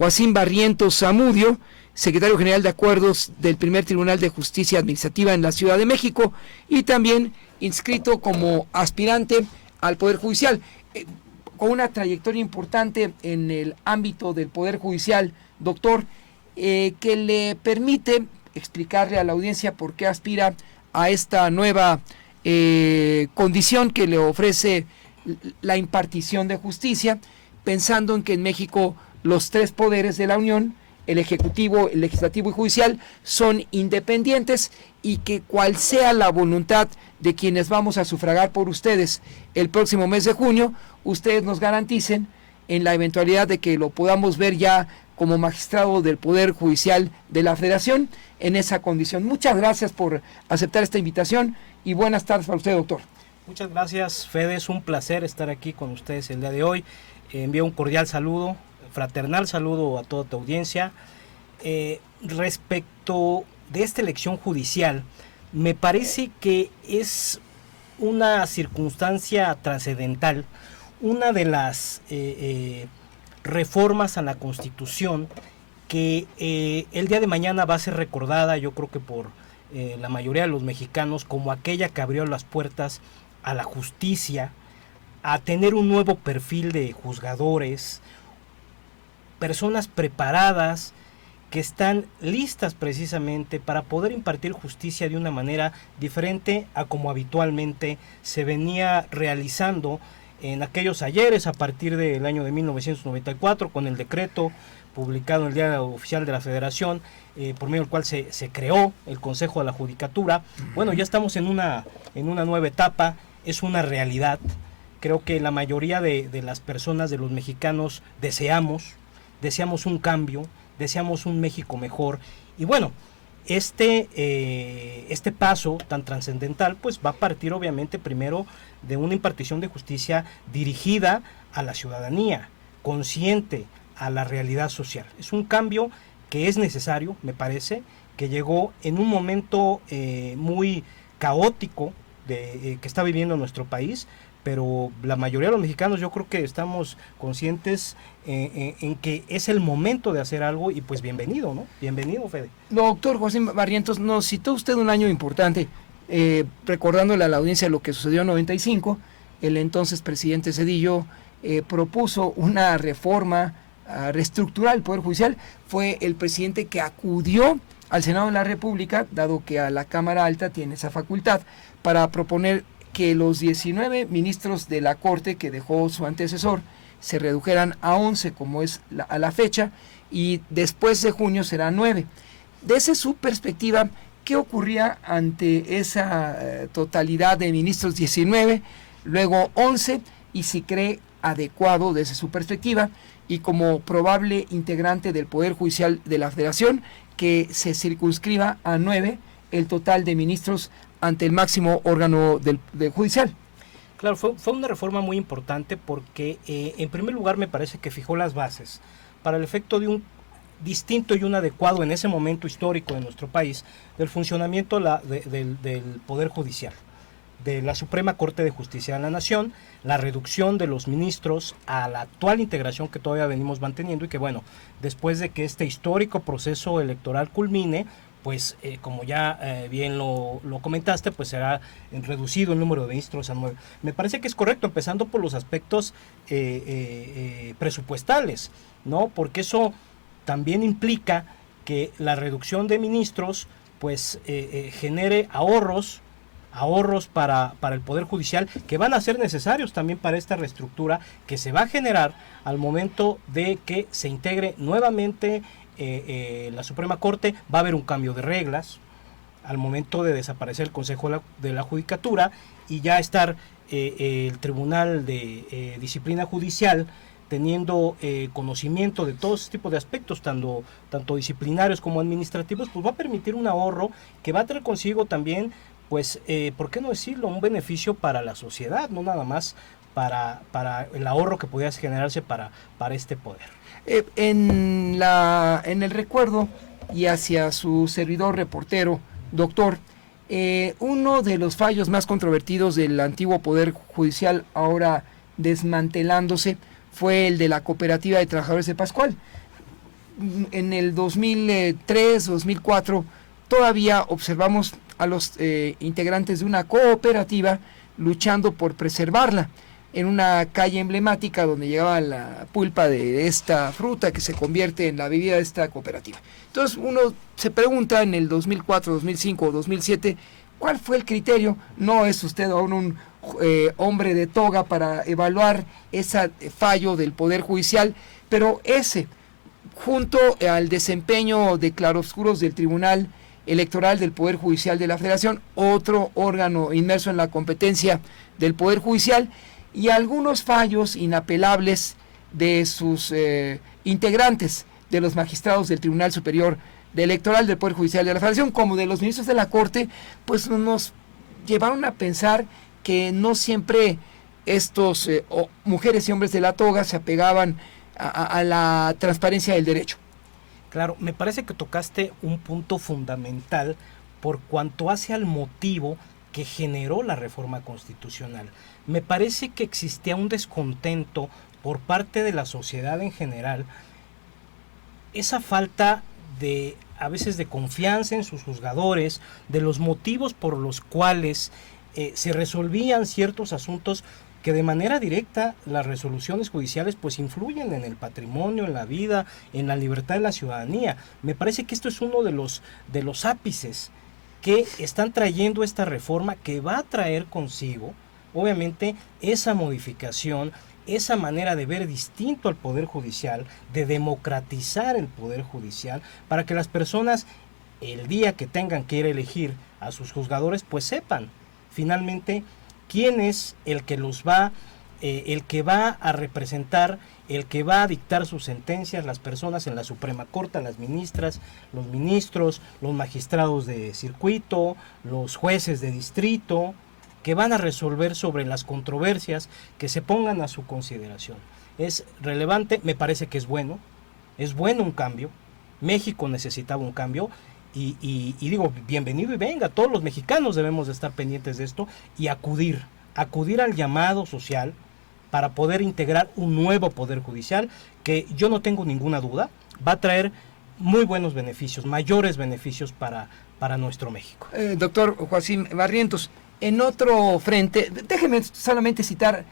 Joacín Barrientos Zamudio, secretario general de Acuerdos del Primer Tribunal de Justicia Administrativa en la Ciudad de México, y también inscrito como aspirante al Poder Judicial, con una trayectoria importante en el ámbito del Poder Judicial, doctor, que le permite explicarle a la audiencia por qué aspira a esta nueva condición que le ofrece la impartición de justicia, pensando en que en México los tres poderes de la Unión, el Ejecutivo, el Legislativo y Judicial, son independientes, y que cual sea la voluntad de quienes vamos a sufragar por ustedes el próximo mes de junio, ustedes nos garanticen, en la eventualidad de que lo podamos ver ya como magistrado del Poder Judicial de la Federación, en esa condición. Muchas gracias por aceptar esta invitación y buenas tardes para usted, doctor. Muchas gracias, Fede, es un placer estar aquí con ustedes el día de hoy. Envío un cordial saludo, fraternal saludo a toda tu audiencia. Respecto de esta elección judicial, me parece que es una circunstancia trascendental, una de las reformas a la Constitución que el día de mañana va a ser recordada, yo creo que por la mayoría de los mexicanos, como aquella que abrió las puertas a la justicia, a tener un nuevo perfil de juzgadores, personas preparadas que están listas precisamente para poder impartir justicia de una manera diferente a como habitualmente se venía realizando en aquellos ayeres a partir del año de 1994 con el decreto publicado en el Diario Oficial de la Federación, por medio del cual se creó el Consejo de la Judicatura. Bueno, ya estamos en una nueva etapa, es una realidad. Creo que la mayoría de las personas, de los mexicanos, deseamos un cambio, deseamos un México mejor. Y bueno, este paso tan trascendental pues va a partir obviamente primero de una impartición de justicia dirigida a la ciudadanía, consciente a la realidad social. Es un cambio que es necesario, me parece, que llegó en un momento muy caótico que está viviendo nuestro país, pero la mayoría de los mexicanos yo creo que estamos conscientes en que es el momento de hacer algo, y pues bienvenido, ¿no? Bienvenido, Fede. Doctor Joacín Barrientos, nos citó usted un año importante, recordándole a la audiencia lo que sucedió en 95, el entonces presidente Zedillo propuso una reforma a reestructurar el Poder Judicial, fue el presidente que acudió al Senado de la República, dado que a la Cámara Alta tiene esa facultad, para proponer que los 19 ministros de la Corte que dejó su antecesor se redujeran a 11 como es a la fecha, y después de junio serán 9. Desde su perspectiva, ¿qué ocurría ante esa totalidad de ministros 19, luego 11, y si cree adecuado desde su perspectiva y como probable integrante del Poder Judicial de la Federación que se circunscriba a 9 el total de ministros ante el máximo órgano del judicial? Claro, fue una reforma muy importante porque en primer lugar me parece que fijó las bases para el efecto de un distinto y un adecuado en ese momento histórico de nuestro país del funcionamiento del Poder Judicial, de la Suprema Corte de Justicia de la Nación, la reducción de los ministros a la actual integración que todavía venimos manteniendo, y que bueno, después de que este histórico proceso electoral culmine, pues como ya bien lo comentaste, pues será reducido el número de ministros a 9. Me parece que es correcto, empezando por los aspectos presupuestales, ¿no? Porque eso también implica que la reducción de ministros pues genere ahorros para el Poder Judicial, que van a ser necesarios también para esta reestructura que se va a generar al momento de que se integre nuevamente la Suprema Corte. Va a haber un cambio de reglas al momento de desaparecer el Consejo de la Judicatura y ya estar el Tribunal de Disciplina Judicial teniendo conocimiento de todo ese tipo de aspectos, tanto disciplinarios como administrativos. Pues va a permitir un ahorro que va a traer consigo también, pues, ¿por qué no decirlo?, un beneficio para la sociedad, no nada más para el ahorro que pudiera generarse para este poder. En el recuerdo y hacia su servidor reportero, doctor, uno de los fallos más controvertidos del antiguo Poder Judicial, ahora desmantelándose, fue el de la Cooperativa de Trabajadores de Pascual. en el 2003, 2004, todavía observamos a los integrantes de una cooperativa luchando por preservarla en una calle emblemática donde llegaba la pulpa de esta fruta que se convierte en la bebida de esta cooperativa. Entonces uno se pregunta en el 2004, 2005 o 2007, ¿cuál fue el criterio? No es usted aún un hombre de toga para evaluar ese fallo del Poder Judicial, pero ese, junto al desempeño de claroscuros del Tribunal Electoral del Poder Judicial de la Federación, otro órgano inmerso en la competencia del Poder Judicial, y algunos fallos inapelables de sus integrantes, de los magistrados del Tribunal Superior Electoral del Poder Judicial de la Federación, como de los ministros de la Corte, pues nos llevaron a pensar que no siempre estos mujeres y hombres de la toga se apegaban a la transparencia del derecho. Claro, me parece que tocaste un punto fundamental por cuanto hace al motivo que generó la reforma constitucional. Me parece que existía un descontento por parte de la sociedad en general, esa falta de, a veces, de confianza en sus juzgadores, de los motivos por los cuales se resolvían ciertos asuntos que de manera directa las resoluciones judiciales pues influyen en el patrimonio, en la vida, en la libertad de la ciudadanía. Me parece que esto es uno de los ápices que están trayendo esta reforma, que va a traer consigo, obviamente, esa modificación, esa manera de ver distinto al Poder Judicial, de democratizar el Poder Judicial, para que las personas, el día que tengan que ir a elegir a sus juzgadores, pues sepan finalmente quién es el que los va, el que va a representar, el que va a dictar sus sentencias, las personas en la Suprema Corte, las ministras, los ministros, los magistrados de circuito, los jueces de distrito, que van a resolver sobre las controversias que se pongan a su consideración. Es relevante, me parece que es bueno un cambio. México necesitaba un cambio y digo, bienvenido y venga, todos los mexicanos debemos de estar pendientes de esto y acudir al llamado social para poder integrar un nuevo Poder Judicial que yo no tengo ninguna duda va a traer muy buenos beneficios, mayores beneficios para nuestro México. Doctor Joacim Barrientos, en otro frente, déjeme solamente citar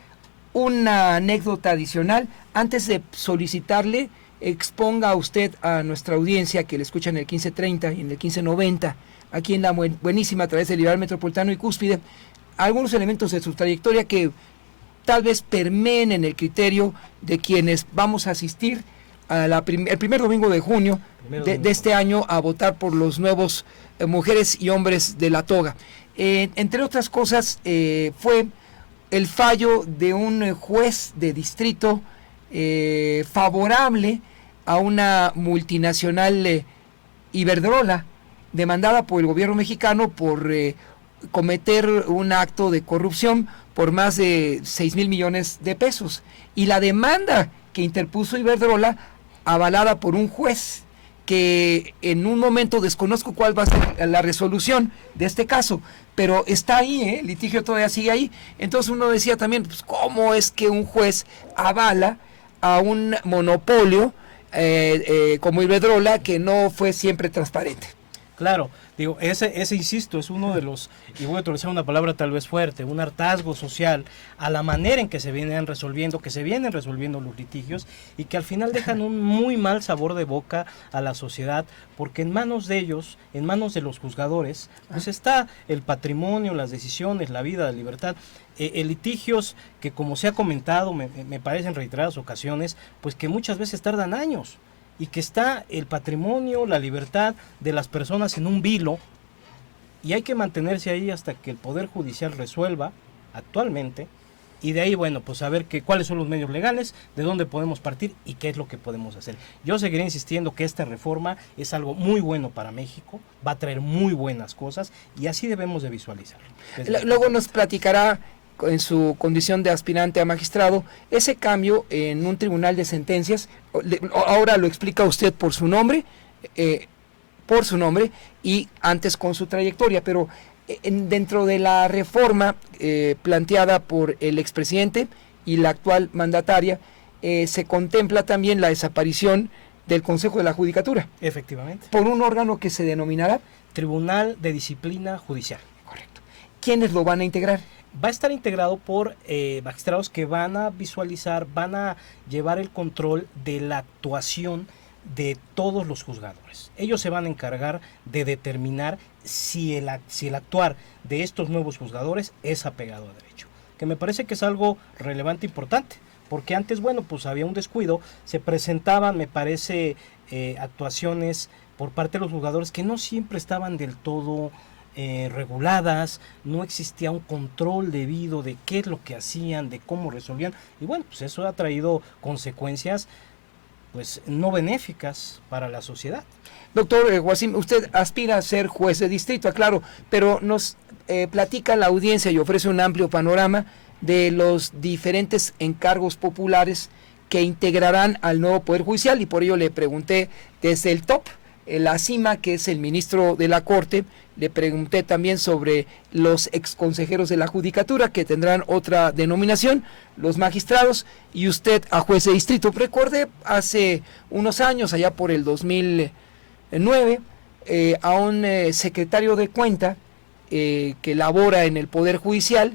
una anécdota adicional antes de solicitarle exponga usted a nuestra audiencia que le escucha en el 1530 y en el 1590, aquí en la buenísima a través del Liberal Metropolitano y Cúspide, algunos elementos de su trayectoria que tal vez permeen en el criterio de quienes vamos a asistir a el primer domingo de junio de este año a votar por los nuevos mujeres y hombres de la toga. Entre otras cosas, fue el fallo de un juez de distrito favorable a una multinacional Iberdrola demandada por el gobierno mexicano por cometer un acto de corrupción por más de 6,000 millones de pesos. Y la demanda que interpuso Iberdrola, avalada por un juez, que en un momento desconozco cuál va a ser la resolución de este caso, pero está ahí, el litigio todavía sigue ahí. Entonces uno decía también, pues, ¿cómo es que un juez avala a un monopolio como Iberdrola que no fue siempre transparente? Claro, digo, ese insisto, es uno de los, y voy a utilizar una palabra tal vez fuerte, un hartazgo social a la manera en que se vienen resolviendo los litigios y que al final dejan un muy mal sabor de boca a la sociedad, porque en manos de ellos, en manos de los juzgadores, pues está el patrimonio, las decisiones, la vida, la libertad. Litigios que, como se ha comentado, me parece en reiteradas ocasiones, pues que muchas veces tardan años, y que está el patrimonio, la libertad de las personas en un vilo, y hay que mantenerse ahí hasta que el Poder Judicial resuelva actualmente, y de ahí, bueno, pues saber cuáles son los medios legales, de dónde podemos partir y qué es lo que podemos hacer. Yo seguiré insistiendo que esta reforma es algo muy bueno para México, va a traer muy buenas cosas, y así debemos de visualizarlo. Luego nos platicará, en su condición de aspirante a magistrado, ese cambio en un tribunal de sentencias. Ahora lo explica usted por su nombre y antes con su trayectoria, pero dentro de la reforma planteada por el expresidente y la actual mandataria, se contempla también la desaparición del Consejo de la Judicatura. Efectivamente. Por un órgano que se denominará Tribunal de Disciplina Judicial. Correcto. ¿Quiénes lo van a integrar? Va a estar integrado por magistrados que van a visualizar, van a llevar el control de la actuación de todos los juzgadores. Ellos se van a encargar de determinar si el actuar de estos nuevos juzgadores es apegado a derecho, que me parece que es algo relevante e importante, porque antes, bueno, pues había un descuido, se presentaban, me parece, actuaciones por parte de los juzgadores que no siempre estaban del todo reguladas, no existía un control debido de qué es lo que hacían, de cómo resolvían, y bueno, pues eso ha traído consecuencias pues no benéficas para la sociedad. Doctor Wasim, usted aspira a ser juez de distrito, aclaro, pero nos platica la audiencia y ofrece un amplio panorama de los diferentes encargos populares que integrarán al nuevo Poder Judicial, y por ello le pregunté desde el top, la cima, que es el ministro de la Corte, le pregunté también sobre los exconsejeros de la Judicatura, que tendrán otra denominación, los magistrados, y usted a juez de distrito. Recordé hace unos años, allá por el 2009, a un secretario de cuenta que labora en el Poder Judicial,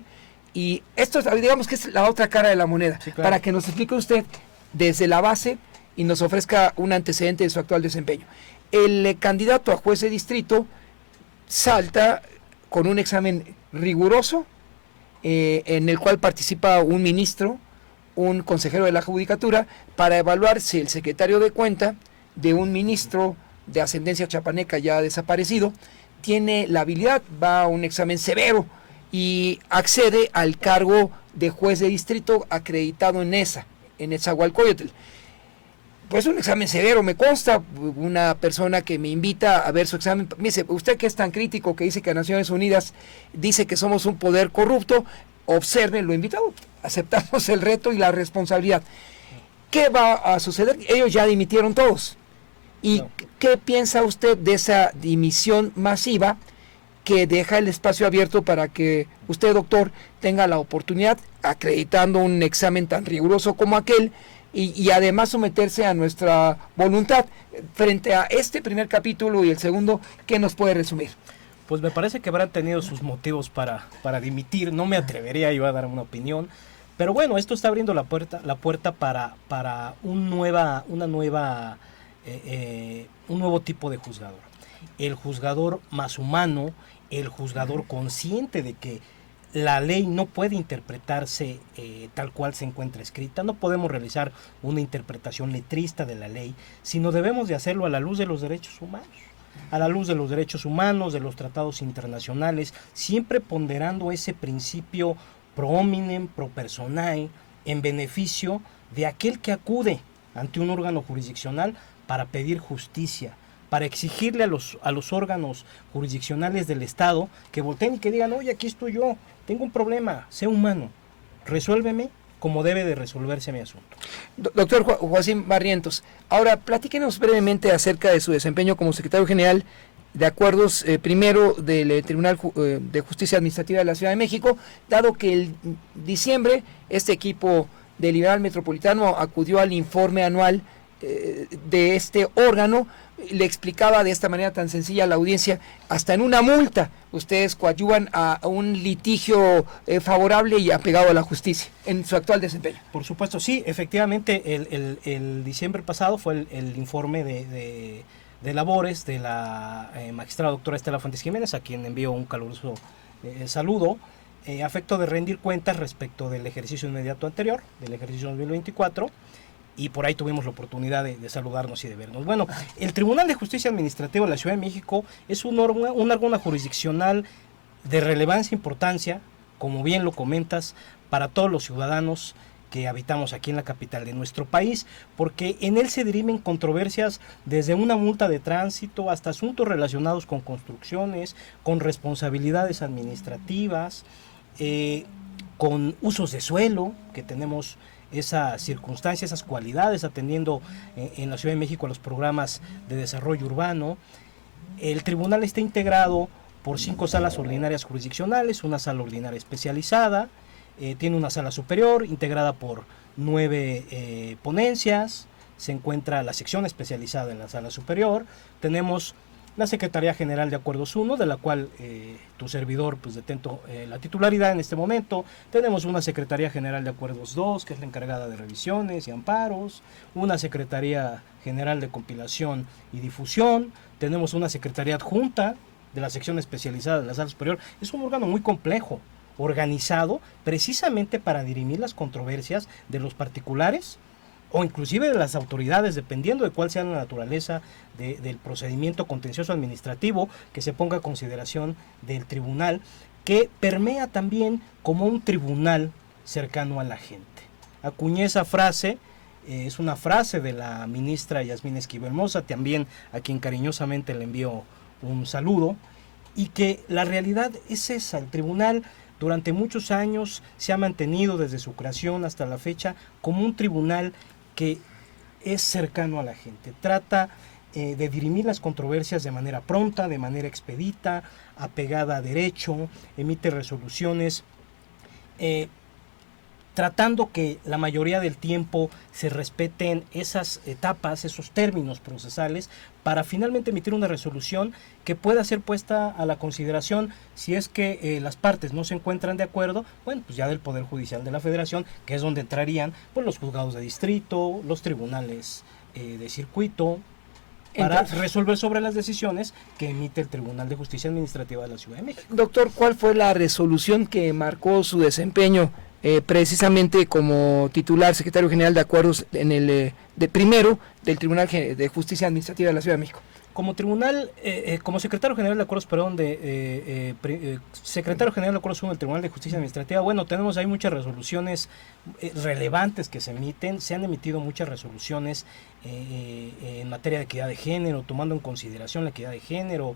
y esto digamos que es la otra cara de la moneda, sí, claro, para que nos explique usted desde la base y nos ofrezca un antecedente de su actual desempeño. El candidato a juez de distrito salta con un examen riguroso en el cual participa un ministro, un consejero de la Judicatura, para evaluar si el secretario de cuenta de un ministro de ascendencia chapaneca ya desaparecido tiene la habilidad, va a un examen severo y accede al cargo de juez de distrito acreditado en Nezahualcóyotl. Pues un examen severo, me consta, una persona que me invita a ver su examen, me dice, usted que es tan crítico, que dice que Naciones Unidas dice que somos un poder corrupto, observe, lo invitado, aceptamos el reto y la responsabilidad. ¿Qué va a suceder? Ellos ya dimitieron todos. ¿Y no, qué piensa usted de esa dimisión masiva que deja el espacio abierto para que usted, doctor, tenga la oportunidad, acreditando un examen tan riguroso como aquel, y además someterse a nuestra voluntad? Frente a este primer capítulo y el segundo, ¿qué nos puede resumir? Pues me parece que habrán tenido sus motivos para dimitir, no me atrevería yo a dar una opinión, pero bueno, esto está abriendo la puerta para un nuevo tipo de juzgador. El juzgador más humano, el juzgador consciente de que la ley no puede interpretarse tal cual se encuentra escrita, no podemos realizar una interpretación letrista de la ley, sino debemos de hacerlo a la luz de los derechos humanos, a la luz de los derechos humanos, de los tratados internacionales, siempre ponderando ese principio pro hominem, pro personae, en beneficio de aquel que acude ante un órgano jurisdiccional para pedir justicia, para exigirle a los órganos jurisdiccionales del Estado que volteen y que digan, oye, aquí estoy yo, tengo un problema, sé humano, resuélveme como debe de resolverse mi asunto. Doctor Wasim Barrientos, ahora platíquenos brevemente acerca de su desempeño como secretario general de acuerdos, primero del Tribunal de Justicia Administrativa de la Ciudad de México, dado que en diciembre este equipo deliberal metropolitano acudió al informe anual de este órgano. Le explicaba de esta manera tan sencilla a la audiencia, hasta en una multa ustedes coadyuvan a un litigio favorable y apegado a la justicia en su actual desempeño. Por supuesto, sí, efectivamente el diciembre pasado fue el informe de labores de la magistrada doctora Estela Fuentes Jiménez, a quien envío un caluroso saludo, a efecto de rendir cuentas respecto del ejercicio inmediato anterior, del ejercicio 2024, y por ahí tuvimos la oportunidad de saludarnos y de vernos. Bueno, el Tribunal de Justicia Administrativa de la Ciudad de México es un órgano jurisdiccional de relevancia e importancia, como bien lo comentas, para todos los ciudadanos que habitamos aquí en la capital de nuestro país, porque en él se dirimen controversias desde una multa de tránsito hasta asuntos relacionados con construcciones, con responsabilidades administrativas, con usos de suelo, que tenemos esas circunstancias, esas cualidades, atendiendo en la Ciudad de México a los programas de desarrollo urbano. El tribunal está integrado por 5 salas ordinarias jurisdiccionales, una sala ordinaria especializada, tiene una sala superior integrada por 9 ponencias, se encuentra la sección especializada en la Sala Superior, tenemos la Secretaría General de Acuerdos 1, de la cual tu servidor pues detento la titularidad en este momento. Tenemos una Secretaría General de Acuerdos 2, que es la encargada de revisiones y amparos, una Secretaría General de Compilación y Difusión, tenemos una Secretaría Adjunta de la sección especializada de la Sala Superior. Es un órgano muy complejo, organizado precisamente para dirimir las controversias de los particulares o inclusive de las autoridades, dependiendo de cuál sea la naturaleza del procedimiento contencioso administrativo que se ponga a consideración del tribunal, que permea también como un tribunal cercano a la gente. Acuñé esa frase, es una frase de la ministra Yasmín Esquivel Moza, también a quien cariñosamente le envío un saludo, y que la realidad es esa. El tribunal durante muchos años se ha mantenido desde su creación hasta la fecha como un tribunal que es cercano a la gente, trata de dirimir las controversias de manera pronta, de manera expedita, apegada a derecho, emite resoluciones, tratando que la mayoría del tiempo se respeten esas etapas, esos términos procesales, para finalmente emitir una resolución que pueda ser puesta a la consideración si es que las partes no se encuentran de acuerdo, bueno, pues ya del Poder Judicial de la Federación, que es donde entrarían pues los juzgados de distrito, los tribunales de circuito, para entonces resolver sobre las decisiones que emite el Tribunal de Justicia Administrativa de la Ciudad de México. Doctor, ¿cuál fue la resolución que marcó su desempeño precisamente como titular secretario general de acuerdos en el primero del Tribunal de Justicia Administrativa de la Ciudad de México? Como tribunal, como secretario general de acuerdos, secretario general de acuerdos 1 del Tribunal de Justicia Administrativa, bueno, tenemos ahí muchas resoluciones relevantes que se emiten. Se han emitido muchas resoluciones en materia de equidad de género, tomando en consideración la equidad de género,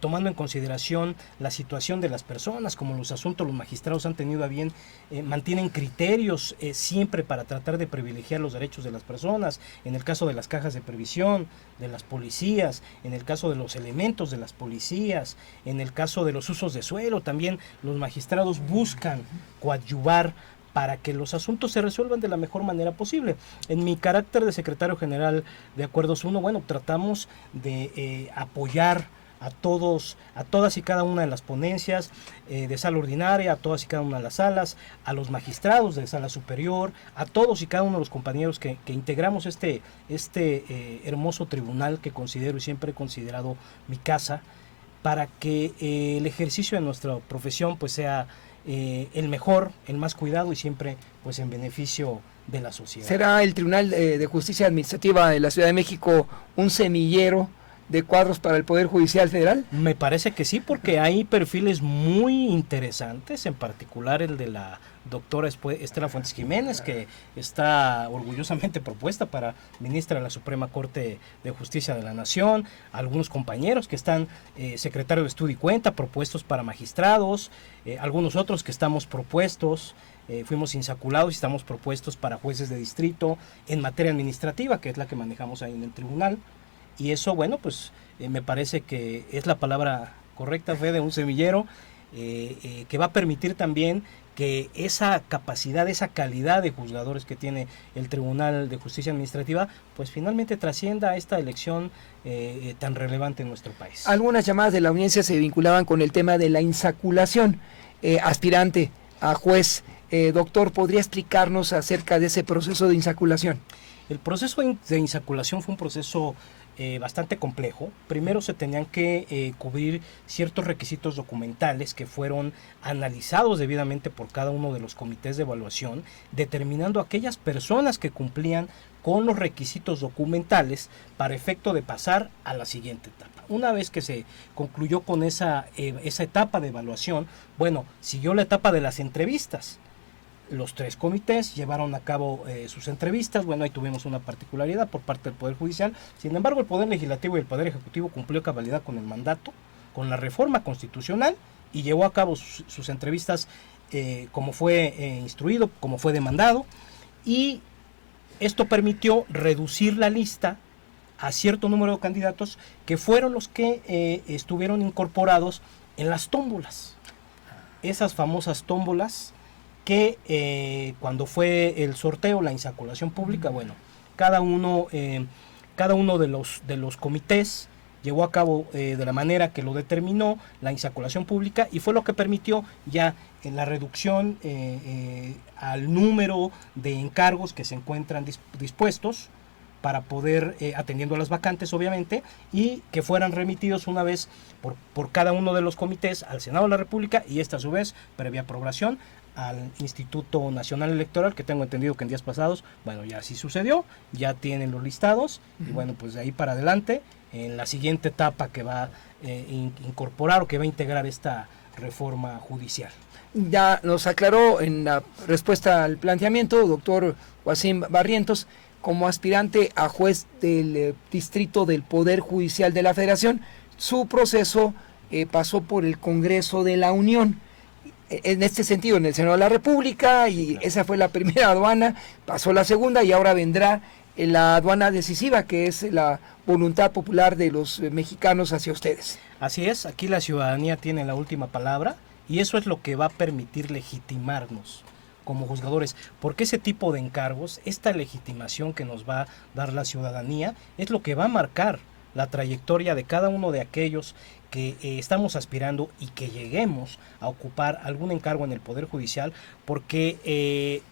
tomando en consideración la situación de las personas, como los asuntos los magistrados han tenido a bien, mantienen criterios siempre para tratar de privilegiar los derechos de las personas, en el caso de las cajas de previsión, de las policías, en el caso de los elementos de las policías, en el caso de los usos de suelo, también los magistrados buscan coadyuvar para que los asuntos se resuelvan de la mejor manera posible. En mi carácter de secretario general de Acuerdos 1, bueno, tratamos de apoyar a todas y cada una de las ponencias de sala ordinaria, a todas y cada una de las salas, a los magistrados de sala superior, a todos y cada uno de los compañeros que integramos este hermoso tribunal que considero y siempre he considerado mi casa, para que el ejercicio de nuestra profesión pues sea el mejor, el más cuidado y siempre pues en beneficio de la sociedad. ¿Será el Tribunal de Justicia Administrativa de la Ciudad de México un semillero de cuadros para el Poder Judicial Federal? Me parece que sí, porque hay perfiles muy interesantes, en particular el de la doctora Estela Fuentes Jiménez, que está orgullosamente propuesta para ministra de la Suprema Corte de Justicia de la Nación, algunos compañeros que están secretarios de Estudio y Cuenta, propuestos para magistrados, algunos otros que estamos propuestos, fuimos insaculados y estamos propuestos para jueces de distrito en materia administrativa, que es la que manejamos ahí en el tribunal. Y eso, bueno, pues me parece que es la palabra correcta, Fede, un semillero que va a permitir también que esa capacidad, esa calidad de juzgadores que tiene el Tribunal de Justicia Administrativa, pues finalmente trascienda a esta elección tan relevante en nuestro país. Algunas llamadas de la audiencia se vinculaban con el tema de la insaculación, aspirante a juez. Doctor, ¿podría explicarnos acerca de ese proceso de insaculación? El proceso de insaculación fue un proceso bastante complejo. Primero se tenían que cubrir ciertos requisitos documentales que fueron analizados debidamente por cada uno de los comités de evaluación, determinando aquellas personas que cumplían con los requisitos documentales para efecto de pasar a la siguiente etapa. Una vez que se concluyó con esa etapa de evaluación, bueno, siguió la etapa de las entrevistas. Los tres comités llevaron a cabo sus entrevistas. Bueno, ahí tuvimos una particularidad por parte del Poder Judicial. Sin embargo, el Poder Legislativo y el Poder Ejecutivo cumplió cabalidad con el mandato, con la reforma constitucional, y llevó a cabo sus entrevistas como fue instruido, como fue demandado, y esto permitió reducir la lista a cierto número de candidatos que fueron los que estuvieron incorporados en las tómbolas. Esas famosas tómbolas que cuando fue el sorteo, la insaculación pública, bueno, cada uno de los comités llevó a cabo de la manera que lo determinó la insaculación pública, y fue lo que permitió ya en la reducción al número de encargos que se encuentran dispuestos para poder, atendiendo a las vacantes obviamente, y que fueran remitidos una vez por cada uno de los comités al Senado de la República, y esta a su vez, previa aprobación, al Instituto Nacional Electoral, que tengo entendido que en días pasados, bueno, ya así sucedió, ya tienen los listados, y bueno, pues de ahí para adelante, en la siguiente etapa que va a incorporar o que va a integrar esta reforma judicial. Ya nos aclaró en la respuesta al planteamiento, doctor Joacim Barrientos, como aspirante a juez del distrito del Poder Judicial de la Federación, su proceso pasó por el Congreso de la Unión. En este sentido, en el Senado de la República, y esa fue la primera aduana, pasó la segunda y ahora vendrá la aduana decisiva, que es la voluntad popular de los mexicanos hacia ustedes. Así es, aquí la ciudadanía tiene la última palabra, y eso es lo que va a permitir legitimarnos como juzgadores, porque ese tipo de encargos, esta legitimación que nos va a dar la ciudadanía, es lo que va a marcar la trayectoria de cada uno de aquellos que estamos aspirando y que lleguemos a ocupar algún encargo en el Poder Judicial, porque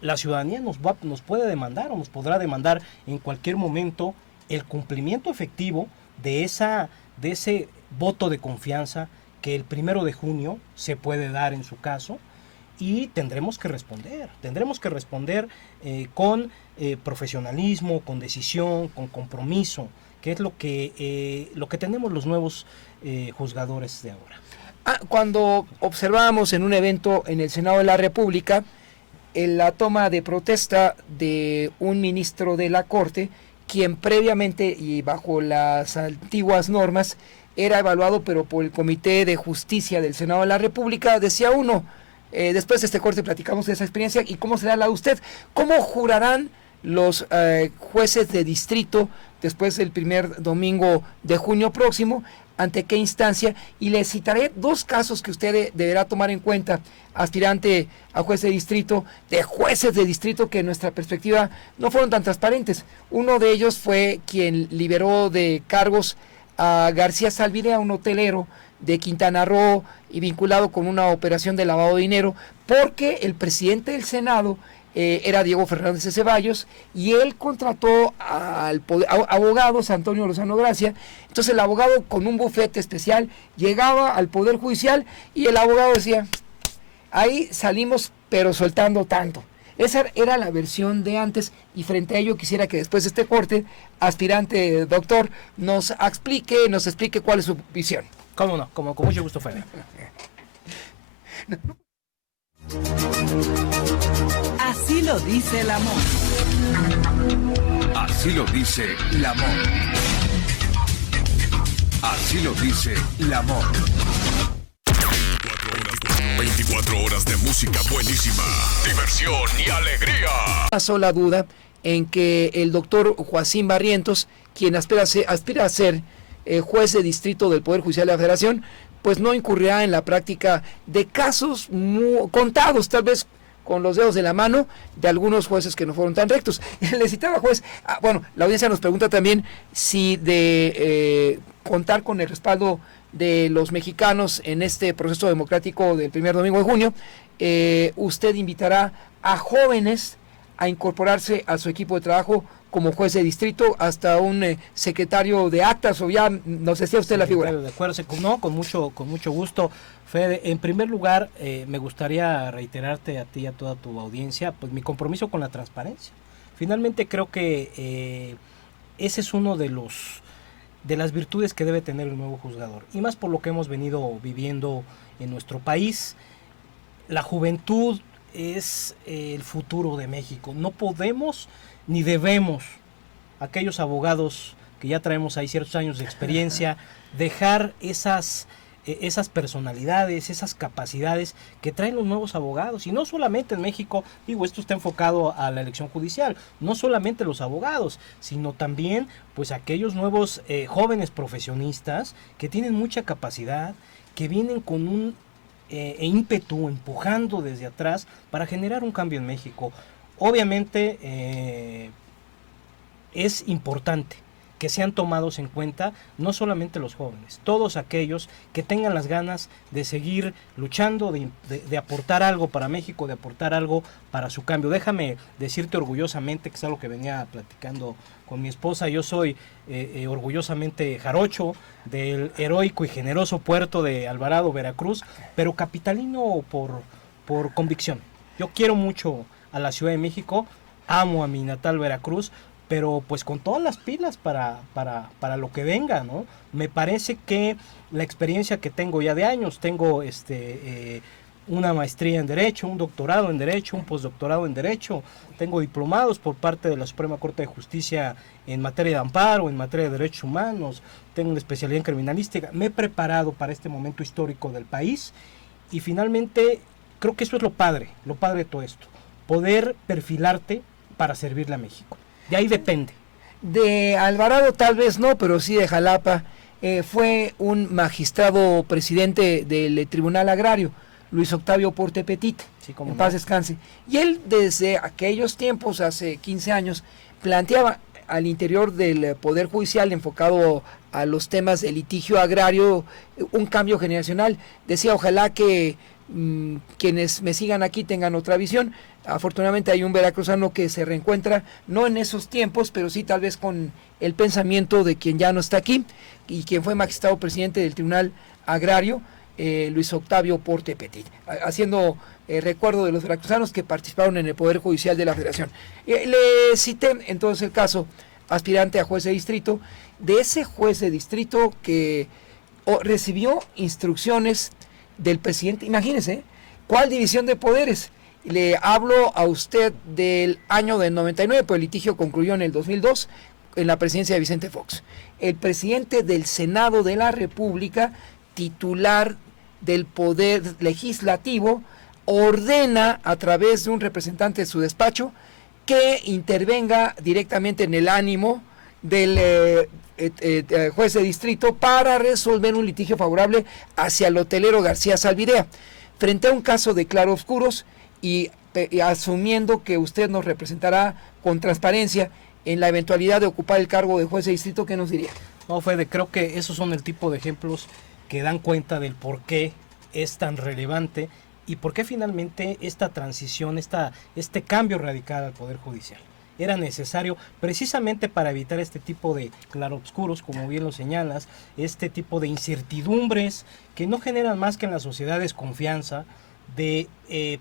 la ciudadanía nos puede demandar o nos podrá demandar en cualquier momento el cumplimiento efectivo de ese voto de confianza que el 1 de junio se puede dar en su caso, y tendremos que responder con profesionalismo, con decisión, con compromiso, que es lo que tenemos los nuevos juzgadores de ahora. Cuando observábamos en un evento en el Senado de la República la toma de protesta de un ministro de la Corte, quien previamente y bajo las antiguas normas era evaluado pero por el Comité de Justicia del Senado de la República, decía uno, después de este corte platicamos de esa experiencia y cómo será la de usted, cómo jurarán los jueces de distrito después del primer domingo de junio próximo, ante qué instancia, y le citaré dos casos que usted deberá tomar en cuenta, aspirante a juez de distrito, de jueces de distrito que en nuestra perspectiva no fueron tan transparentes. Uno de ellos fue quien liberó de cargos a García Salvide, un hotelero de Quintana Roo y vinculado con una operación de lavado de dinero, porque el presidente del Senado era Diego Fernández de Ceballos, y él contrató al abogado Antonio Lozano Gracia. Entonces el abogado, con un bufete especial, llegaba al Poder Judicial y el abogado decía, ahí salimos pero soltando tanto. Esa era la versión de antes, y frente a ello quisiera que después de este corte, aspirante doctor, nos explique cuál es su visión. ¿Cómo no? Con mucho gusto, Fede. Así lo dice el amor. Así lo dice el amor. Así lo dice el amor. 24 horas de música buenísima, diversión y alegría. Una sola duda en que el doctor Joacim Barrientos, quien aspira a ser juez de distrito del Poder Judicial de la Federación, pues no incurrirá en la práctica de casos contados, tal vez con los dedos de la mano, de algunos jueces que no fueron tan rectos. Le citaba juez, bueno, la audiencia nos pregunta también si de contar con el respaldo de los mexicanos en este proceso democrático del primer domingo de junio, usted invitará a jóvenes a incorporarse a su equipo de trabajo como juez de distrito, hasta un secretario de actas, o ya nos decía usted la figura. De acuerdo, no, con mucho gusto, Fede. En primer lugar, me gustaría reiterarte a ti y a toda tu audiencia, pues mi compromiso con la transparencia. Finalmente creo que ese es uno de las virtudes que debe tener el nuevo juzgador, y más por lo que hemos venido viviendo en nuestro país. La juventud es el futuro de México. No podemos ni debemos, aquellos abogados que ya traemos ahí ciertos años de experiencia, dejar esas personalidades, esas capacidades que traen los nuevos abogados. Y no solamente en México, esto está enfocado a la elección judicial, no solamente los abogados, sino también pues aquellos nuevos jóvenes profesionistas que tienen mucha capacidad, que vienen con un ímpetu, empujando desde atrás para generar un cambio en México. Obviamente es importante que sean tomados en cuenta no solamente los jóvenes, todos aquellos que tengan las ganas de seguir luchando, de aportar algo para México, de aportar algo para su cambio. Déjame decirte orgullosamente, que es algo que venía platicando con mi esposa, yo soy orgullosamente jarocho del heroico y generoso puerto de Alvarado, Veracruz, pero capitalino por convicción. Yo quiero mucho a la Ciudad de México, amo a mi natal Veracruz, pero pues con todas las pilas para lo que venga, ¿no? Me parece que la experiencia que tengo ya de años, tengo una maestría en Derecho, un doctorado en Derecho, un postdoctorado en Derecho, tengo diplomados por parte de la Suprema Corte de Justicia en materia de amparo, en materia de derechos humanos, tengo una especialidad en criminalística, me he preparado para este momento histórico del país y finalmente creo que eso es lo padre de todo esto, poder perfilarte para servirle a México. De ahí depende. De Alvarado tal vez no, pero sí de Jalapa. Fue un magistrado presidente del Tribunal Agrario, Luis Octavio Porte Petit, Sí, como en paz descanse. Y él desde aquellos tiempos, hace 15 años, planteaba al interior del Poder Judicial enfocado a los temas de litigio agrario un cambio generacional. Decía, ojalá que quienes me sigan aquí tengan otra visión. Afortunadamente hay un veracruzano que se reencuentra, no en esos tiempos, pero sí tal vez con el pensamiento de quien ya no está aquí y quien fue magistrado presidente del Tribunal Agrario, Luis Octavio Porte Petit, haciendo recuerdo de los veracruzanos que participaron en el Poder Judicial de la Federación. Le cité entonces el caso aspirante a juez de distrito, de ese juez de distrito que recibió instrucciones del presidente. Imagínense, ¿cuál división de poderes? Le hablo a usted del año del 99, pues el litigio concluyó en el 2002 en la presidencia de Vicente Fox. El presidente del Senado de la República, titular del Poder Legislativo, ordena a través de un representante de su despacho que intervenga directamente en el ánimo del juez de distrito para resolver un litigio favorable hacia el hotelero García Salvidea, frente a un caso de claroscuros y asumiendo que usted nos representará con transparencia en la eventualidad de ocupar el cargo de juez de distrito. ¿Qué nos diría? No, Fede, creo que esos son el tipo de ejemplos que dan cuenta del por qué es tan relevante y por qué finalmente esta transición, este cambio radical al Poder Judicial era necesario precisamente para evitar este tipo de claroscuros, como bien lo señalas, este tipo de incertidumbres que no generan más que en la sociedad desconfianza, de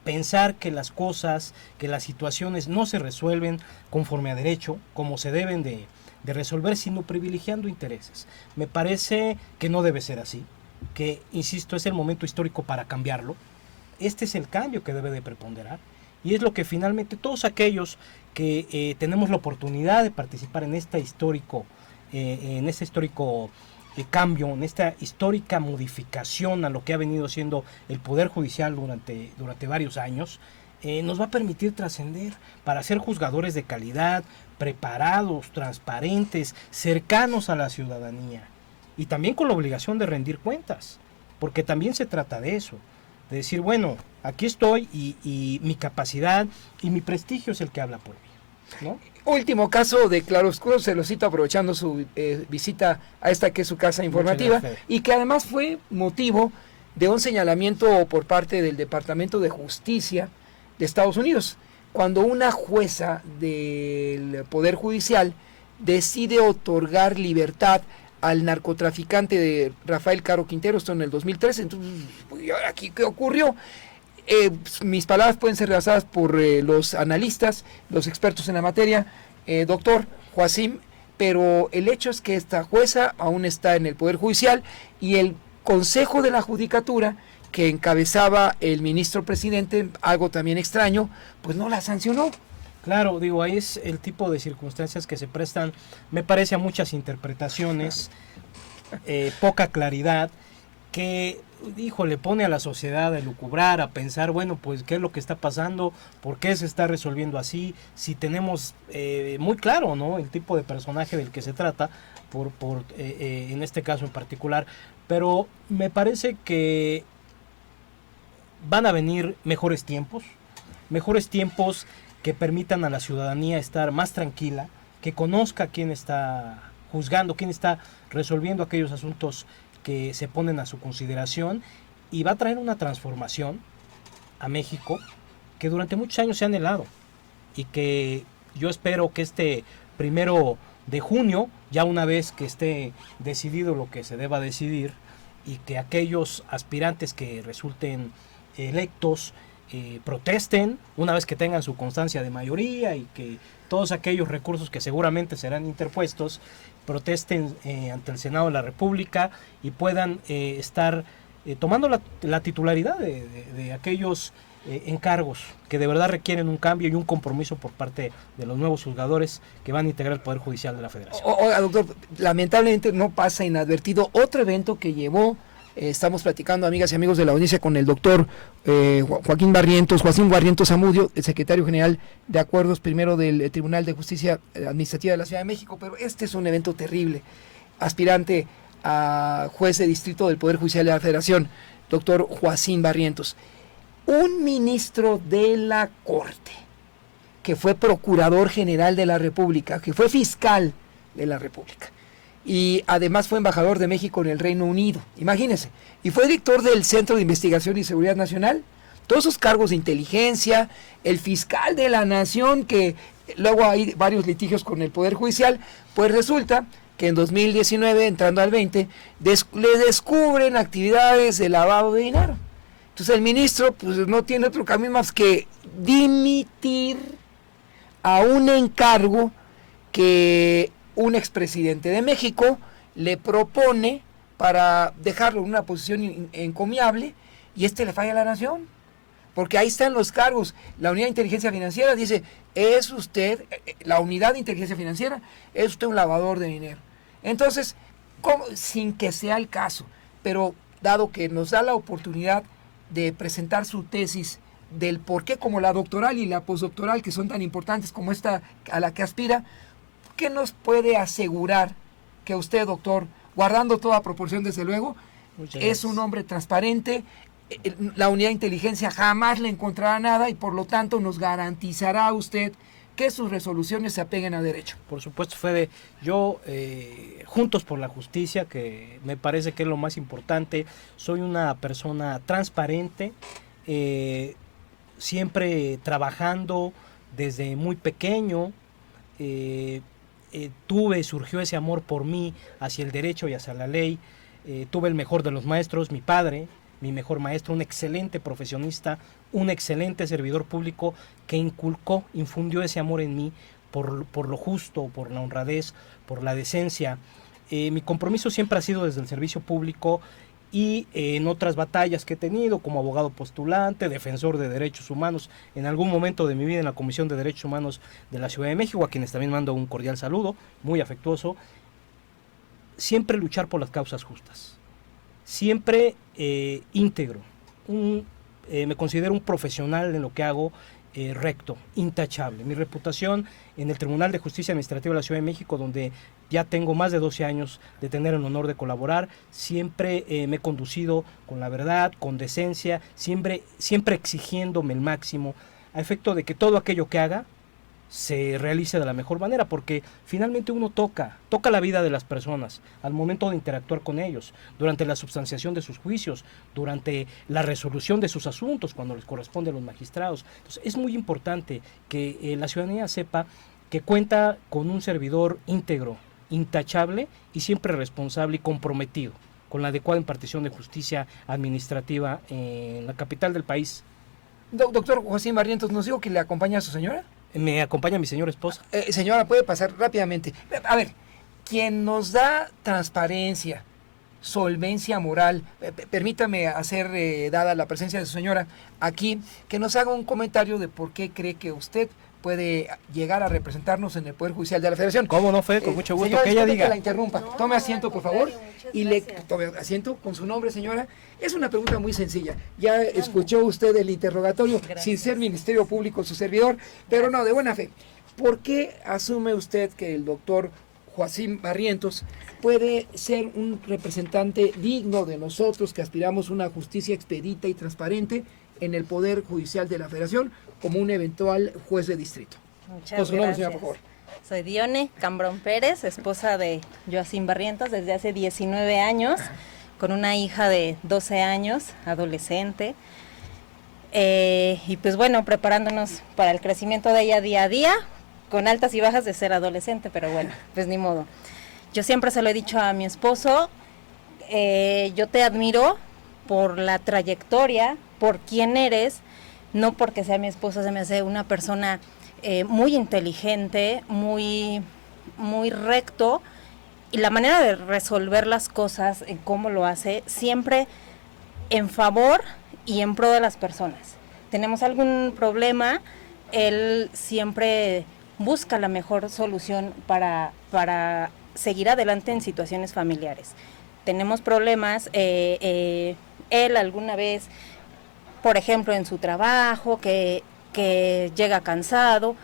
pensar que las cosas, que las situaciones no se resuelven conforme a derecho, como se deben de resolver, sino privilegiando intereses. Me parece que no debe ser así, que, insisto, es el momento histórico para cambiarlo. Este es el cambio que debe de preponderar y es lo que finalmente todos aquellos que tenemos la oportunidad de participar en este histórico cambio, en esta histórica modificación a lo que ha venido siendo el Poder Judicial durante varios años, nos va a permitir trascender para ser juzgadores de calidad, preparados, transparentes, cercanos a la ciudadanía y también con la obligación de rendir cuentas, porque también se trata de eso, de decir, bueno, aquí estoy y mi capacidad y mi prestigio es el que habla por mí, ¿no? Último caso de claroscuro, se lo cito aprovechando su visita a esta que es su casa informativa, y que además fue motivo de un señalamiento por parte del Departamento de Justicia de Estados Unidos, cuando una jueza del Poder Judicial decide otorgar libertad al narcotraficante de Rafael Caro Quintero, esto en el 2013. Entonces, ¿aquí qué ocurrió? Mis palabras pueden ser rebasadas por los analistas, los expertos en la materia, doctor Joacim, pero el hecho es que esta jueza aún está en el Poder Judicial y el Consejo de la Judicatura, que encabezaba el ministro presidente, algo también extraño, pues no la sancionó. Claro, digo, ahí es el tipo de circunstancias que se prestan, me parece, a muchas interpretaciones, poca claridad, que, híjole, pone a la sociedad a elucubrar, a pensar, bueno, pues, ¿qué es lo que está pasando? ¿Por qué se está resolviendo así? Si tenemos muy claro, ¿no?, el tipo de personaje del que se trata, en este caso en particular, pero me parece que van a venir mejores tiempos que permitan a la ciudadanía estar más tranquila, que conozca quién está juzgando, quién está resolviendo aquellos asuntos que se ponen a su consideración, y va a traer una transformación a México que durante muchos años se ha anhelado, y que yo espero que este 1 de junio, ya una vez que esté decidido lo que se deba decidir, y que aquellos aspirantes que resulten electos protesten una vez que tengan su constancia de mayoría, y que todos aquellos recursos que seguramente serán interpuestos protesten ante el Senado de la República y puedan estar tomando la titularidad de aquellos encargos que de verdad requieren un cambio y un compromiso por parte de los nuevos juzgadores que van a integrar el Poder Judicial de la Federación. Oiga, doctor, lamentablemente no pasa inadvertido otro evento que llevó, estamos platicando, amigas y amigos de la audiencia, con el doctor Joaquín Barrientos Zamudio, el secretario general de Acuerdos primero del Tribunal de Justicia Administrativa de la Ciudad de México, pero este es un evento terrible. Aspirante a juez de distrito del Poder Judicial de la Federación, doctor Joaquín Barrientos. Un ministro de la Corte, que fue procurador general de la República, que fue fiscal de la República, y además fue embajador de México en el Reino Unido, imagínense, y fue director del Centro de Investigación y Seguridad Nacional, todos esos cargos de inteligencia, el fiscal de la Nación, que luego hay varios litigios con el Poder Judicial, pues resulta que en 2019, entrando al 20, le descubren actividades de lavado de dinero. Entonces el ministro pues no tiene otro camino más que dimitir a un encargo que un expresidente de México le propone para dejarlo en una posición encomiable, y le falla a la nación, porque ahí están los cargos. La unidad de inteligencia financiera dice, es usted, la unidad de inteligencia financiera, es usted un lavador de dinero. Entonces, sin que sea el caso, pero dado que nos da la oportunidad de presentar su tesis del por qué, como la doctoral y la postdoctoral, que son tan importantes como esta a la que aspira, ¿qué nos puede asegurar que usted, doctor, guardando toda proporción desde luego, es un hombre transparente? La unidad de inteligencia jamás le encontrará nada, y por lo tanto nos garantizará a usted que sus resoluciones se apeguen a derecho. Por supuesto, Fede, yo, Juntos por la Justicia, que me parece que es lo más importante, soy una persona transparente, siempre trabajando desde muy pequeño, surgió ese amor por mí hacia el derecho y hacia la ley. Tuve el mejor de los maestros, mi padre, mi mejor maestro, un excelente profesionista, un excelente servidor público que infundió ese amor en mí por lo justo, por la honradez, por la decencia. Mi compromiso siempre ha sido desde el servicio público, y en otras batallas que he tenido como abogado postulante, defensor de derechos humanos, en algún momento de mi vida en la Comisión de Derechos Humanos de la Ciudad de México, a quienes también mando un cordial saludo, muy afectuoso, siempre luchar por las causas justas, siempre íntegro, me considero un profesional en lo que hago, recto, intachable. Mi reputación en el Tribunal de Justicia Administrativa de la Ciudad de México, donde ya tengo más de 12 años de tener el honor de colaborar, siempre me he conducido con la verdad, con decencia, siempre exigiéndome el máximo, a efecto de que todo aquello que haga se realice de la mejor manera, porque finalmente uno toca la vida de las personas al momento de interactuar con ellos, durante la substanciación de sus juicios, durante la resolución de sus asuntos, cuando les corresponde a los magistrados. Entonces, es muy importante que la ciudadanía sepa que cuenta con un servidor íntegro, intachable y siempre responsable y comprometido con la adecuada impartición de justicia administrativa en la capital del país. Doctor Joaquín Barrientos, ¿nos dijo que le acompaña a su señora? Me acompaña mi señora esposa. Señora, puede pasar rápidamente. A ver, quien nos da transparencia, solvencia moral, permítame hacer, dada la presencia de su señora aquí, que nos haga un comentario de por qué cree que usted puede llegar a representarnos en el Poder Judicial de la Federación. ¿Cómo no, Fede? Con mucho gusto. Señora, que ella diga. Que la interrumpa. Tome asiento, por favor. Tome asiento con su nombre, señora. Es una pregunta muy sencilla. Ya escuchó usted el interrogatorio, sin ser Ministerio Público su servidor, pero no, de buena fe. ¿Por qué asume usted que el doctor Joaquín Barrientos puede ser un representante digno de nosotros que aspiramos a una justicia expedita y transparente en el Poder Judicial de la Federación como un eventual juez de distrito? Muchas Con su nombre, gracias. señora, por favor. Soy Dione Cambrón Pérez, esposa de Joacín Barrientos desde hace 19 años, con una hija de 12 años, adolescente. Y pues bueno, preparándonos para el crecimiento de ella día a día, con altas y bajas de ser adolescente, pero bueno, pues ni modo. Yo siempre se lo he dicho a mi esposo, yo te admiro por la trayectoria, por quién eres, no porque sea mi esposa, se me hace una persona muy inteligente, muy recto, y la manera de resolver las cosas, en cómo lo hace, siempre en favor y en pro de las personas. Tenemos algún problema, él siempre busca la mejor solución para seguir adelante en situaciones familiares. Tenemos problemas, él alguna vez, por ejemplo, en su trabajo, que llega cansado,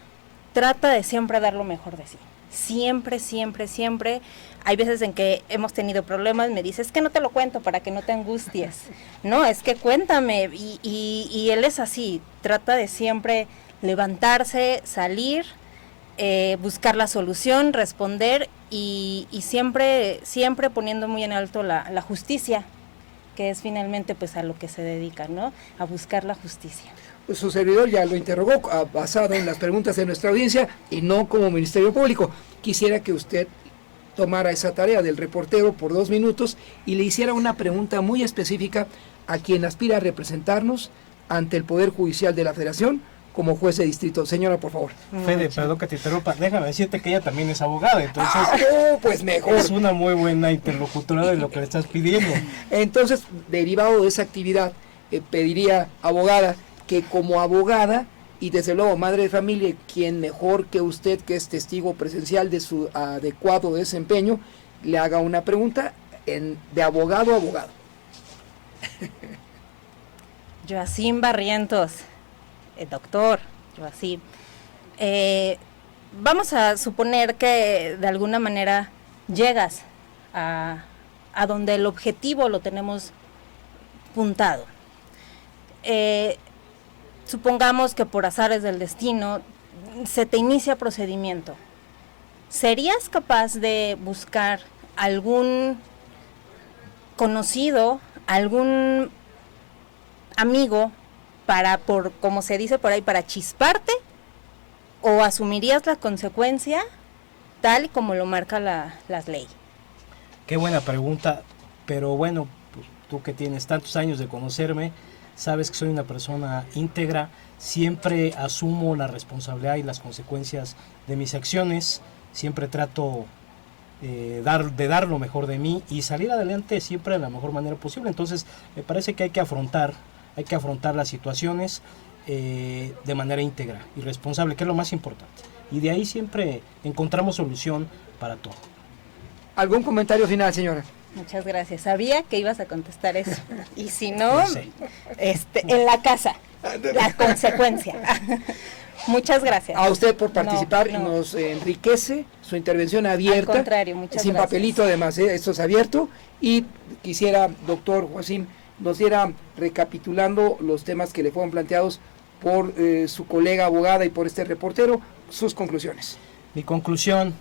trata de siempre dar lo mejor de sí. Siempre, siempre, siempre. Hay veces en que hemos tenido problemas, me dice, es que no te lo cuento para que no te angusties. No, es que cuéntame. Y él es así, trata de siempre levantarse, salir, buscar la solución, responder y siempre, siempre poniendo muy en alto la justicia, que es finalmente pues a lo que se dedica, ¿no? A buscar la justicia. Su servidor ya lo interrogó basado en las preguntas de nuestra audiencia y no como Ministerio Público. Quisiera que usted tomara esa tarea del reportero por 2 minutos y le hiciera una pregunta muy específica a quien aspira a representarnos ante el Poder Judicial de la Federación como juez de distrito. Señora, por favor. Fede, perdón que te interrumpa, déjame decirte que ella también es abogada, entonces pues mejor. es una muy buena interlocutora de lo que le estás pidiendo. Entonces, derivado de esa actividad, pediría, abogada, que como abogada y desde luego madre de familia, quien mejor que usted, que es testigo presencial de su adecuado desempeño, le haga una pregunta de abogado a abogado. Joacín Barrientos, doctor Joacín, vamos a suponer que de alguna manera llegas a donde el objetivo lo tenemos puntado. Supongamos que por azares del destino se te inicia procedimiento. ¿Serías capaz de buscar algún conocido, algún amigo como se dice por ahí, para chisparte? ¿O asumirías la consecuencia tal y como lo marca la ley? Qué buena pregunta, pero bueno, pues, tú que tienes tantos años de conocerme, sabes que soy una persona íntegra, siempre asumo la responsabilidad y las consecuencias de mis acciones, siempre trato de dar lo mejor de mí y salir adelante siempre de la mejor manera posible. Entonces me parece que hay que afrontar las situaciones de manera íntegra y responsable, que es lo más importante. Y de ahí siempre encontramos solución para todo. ¿Algún comentario final, señora? Muchas gracias. Sabía que ibas a contestar eso. Y si no, No sé. En la casa, la consecuencia. Muchas gracias. A usted por participar, No. nos enriquece su intervención abierta. Al contrario, muchas sin gracias. papelito además, esto es abierto. Y quisiera, doctor Joacín, nos diera, recapitulando los temas que le fueron planteados por su colega abogada y por este reportero, sus conclusiones. Mi conclusión,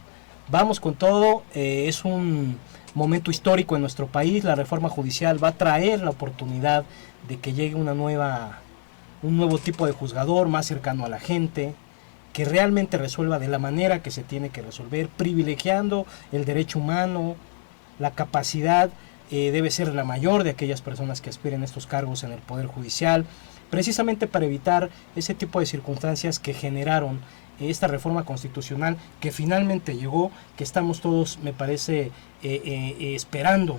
vamos con todo, es un momento histórico en nuestro país, la reforma judicial va a traer la oportunidad de que llegue un nuevo tipo de juzgador más cercano a la gente, que realmente resuelva de la manera que se tiene que resolver, privilegiando el derecho humano, la capacidad debe ser la mayor de aquellas personas que aspiren a estos cargos en el Poder Judicial, precisamente para evitar ese tipo de circunstancias que generaron esta reforma constitucional que finalmente llegó, que estamos todos, me parece, esperando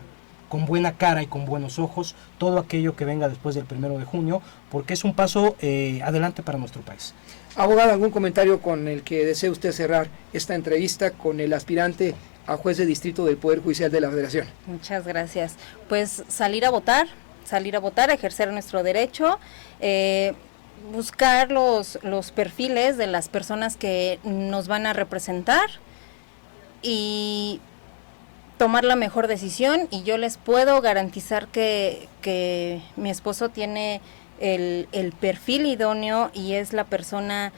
con buena cara y con buenos ojos todo aquello que venga después del 1 de junio, porque es un paso adelante para nuestro país. Abogada, ¿algún comentario con el que desee usted cerrar esta entrevista con el aspirante a juez de distrito del Poder Judicial de la Federación? Muchas gracias. Pues salir a votar, ejercer nuestro derecho, buscar los perfiles de las personas que nos van a representar y tomar la mejor decisión, y yo les puedo garantizar que mi esposo tiene el perfil idóneo y es la persona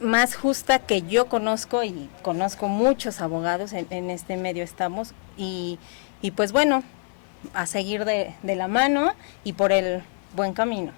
más justa que yo conozco, y conozco muchos abogados, en este medio estamos, y pues bueno, a seguir de la mano y por el buen camino.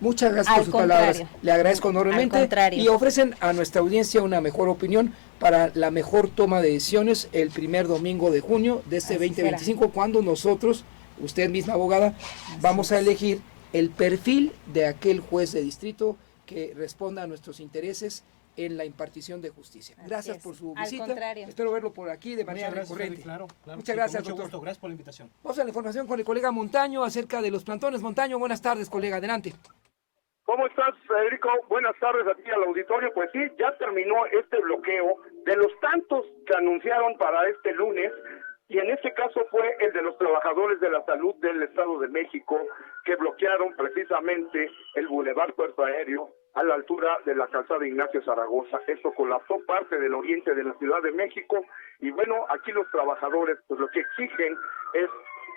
Muchas gracias por sus palabras. Le agradezco enormemente. Al contrario. Y ofrecen a nuestra audiencia una mejor opinión para la mejor toma de decisiones el primer domingo de junio de este Así 2025, cuando nosotros, usted misma abogada, vamos a elegir el perfil de aquel juez de distrito que responda a nuestros intereses en la impartición de justicia. Gracias por su Al visita. Contrario. Espero verlo por aquí de manera Muchas gracias, recurrente. Claro, Muchas sí, gracias, con mucho doctor. gusto. Gracias por la invitación. Vamos a la información con el colega Montaño acerca de los plantones. Montaño, buenas tardes, colega, adelante. ¿Cómo estás, Federico? Buenas tardes a ti al auditorio. Pues sí, ya terminó este bloqueo de los tantos que anunciaron para este lunes, y en este caso fue el de los trabajadores de la salud del Estado de México, que bloquearon precisamente el Boulevard Puerto Aéreo a la altura de la calzada Ignacio Zaragoza. Esto colapsó parte del oriente de la Ciudad de México, y bueno, aquí los trabajadores pues lo que exigen es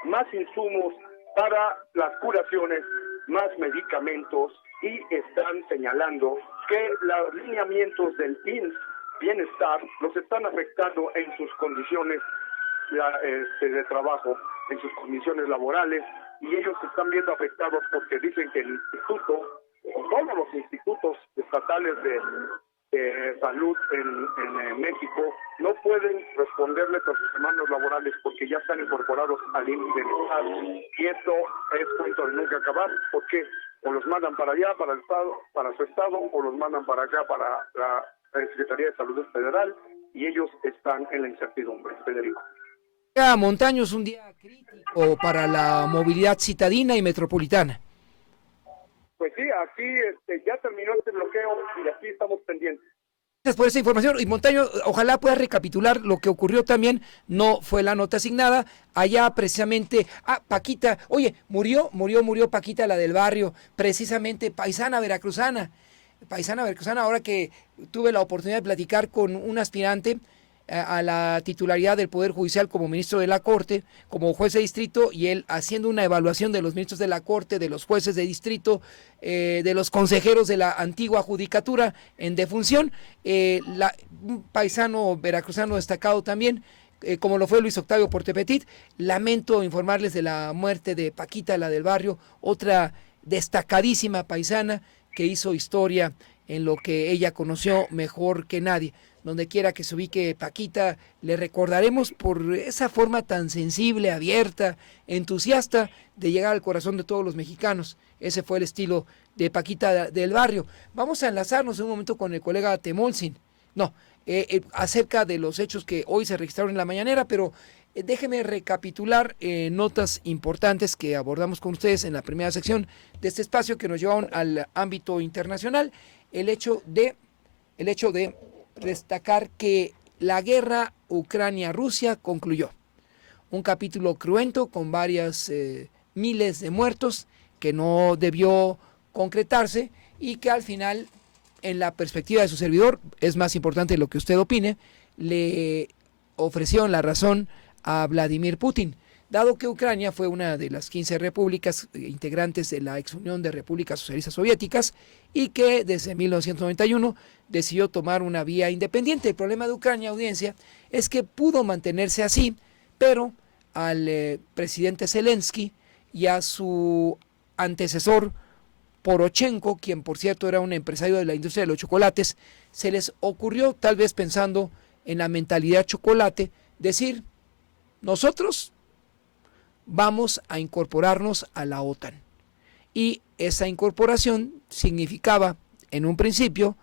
más insumos para las curaciones, más medicamentos, y están señalando que los lineamientos del IMSS Bienestar los están afectando en sus condiciones de trabajo, en sus condiciones laborales, y ellos se están viendo afectados porque dicen que el instituto, o todos los institutos estatales de salud en México, no pueden responderles a sus demandas laborales porque ya están incorporados al IMSS Bienestar, y esto es cuento de nunca acabar, porque o los mandan para allá, para el estado, para su estado, o los mandan para acá, para la Secretaría de Salud Federal, y ellos están en la incertidumbre. Federico. Montaño, es un día crítico para la movilidad citadina y metropolitana. Pues sí, aquí ya terminó este bloqueo y aquí estamos pendientes. Gracias por esa información. Y Montaño, ojalá pueda recapitular lo que ocurrió también. No fue la nota asignada. Allá precisamente, Paquita, oye, murió Paquita, la del barrio, precisamente paisana veracruzana, ahora que tuve la oportunidad de platicar con un aspirante a la titularidad del Poder Judicial como ministro de la Corte, como juez de distrito, y él haciendo una evaluación de los ministros de la Corte, de los jueces de distrito, de los consejeros de la antigua judicatura en defunción, un paisano veracruzano destacado también, como lo fue Luis Octavio Portepetit. Lamento informarles de la muerte de Paquita, la del barrio, otra destacadísima paisana que hizo historia en lo que ella conoció mejor que nadie. Donde quiera que se ubique Paquita, le recordaremos por esa forma tan sensible, abierta, entusiasta de llegar al corazón de todos los mexicanos. Ese fue el estilo de Paquita del barrio. Vamos a enlazarnos en un momento con el colega Temolsin. Acerca de los hechos que hoy se registraron en la mañanera, pero déjeme recapitular notas importantes que abordamos con ustedes en la primera sección de este espacio que nos llevaron al ámbito internacional. El hecho de destacar que la guerra Ucrania-Rusia concluyó. Un capítulo cruento con varias miles de muertos que no debió concretarse y que al final, en la perspectiva de su servidor, es más importante lo que usted opine, le ofrecieron la razón a Vladimir Putin, dado que Ucrania fue una de las 15 repúblicas integrantes de la ex Unión de Repúblicas Socialistas Soviéticas y que desde 1991 decidió tomar una vía independiente. El problema de Ucrania, audiencia, es que pudo mantenerse así, pero al presidente Zelensky y a su antecesor Poroshenko, quien por cierto era un empresario de la industria de los chocolates, se les ocurrió, tal vez pensando en la mentalidad chocolate, decir: nosotros vamos a incorporarnos a la OTAN. Y esa incorporación significaba, en un principio,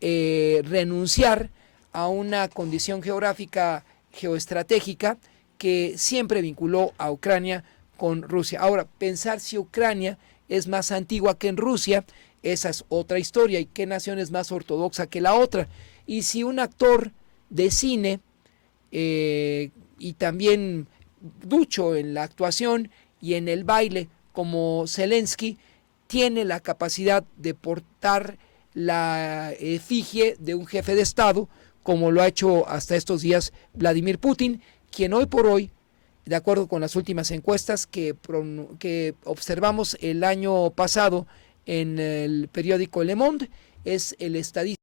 renunciar a una condición geográfica, geoestratégica, que siempre vinculó a Ucrania con Rusia. Ahora, pensar si Ucrania es más antigua que en Rusia, esa es otra historia, y qué nación es más ortodoxa que la otra. Y si un actor de cine y también ducho en la actuación y en el baile como Zelensky tiene la capacidad de portar la efigie de un jefe de Estado, como lo ha hecho hasta estos días Vladimir Putin, quien hoy por hoy, de acuerdo con las últimas encuestas que observamos el año pasado en el periódico Le Monde, es el estadista